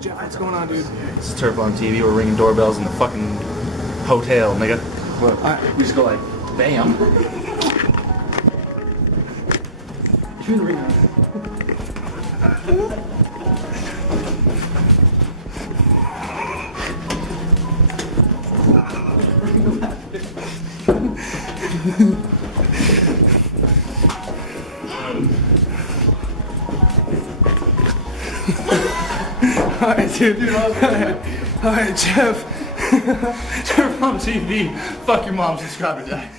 Jeff, what's going on, dude? It's Turf on TV. We're ringing doorbells in the fucking hotel, nigga. Look, we just go like, bam. Turn the ring on. Alright, dude. Alright, Jeff. Turf on TV. Fuck your mom, subscriber, Jack.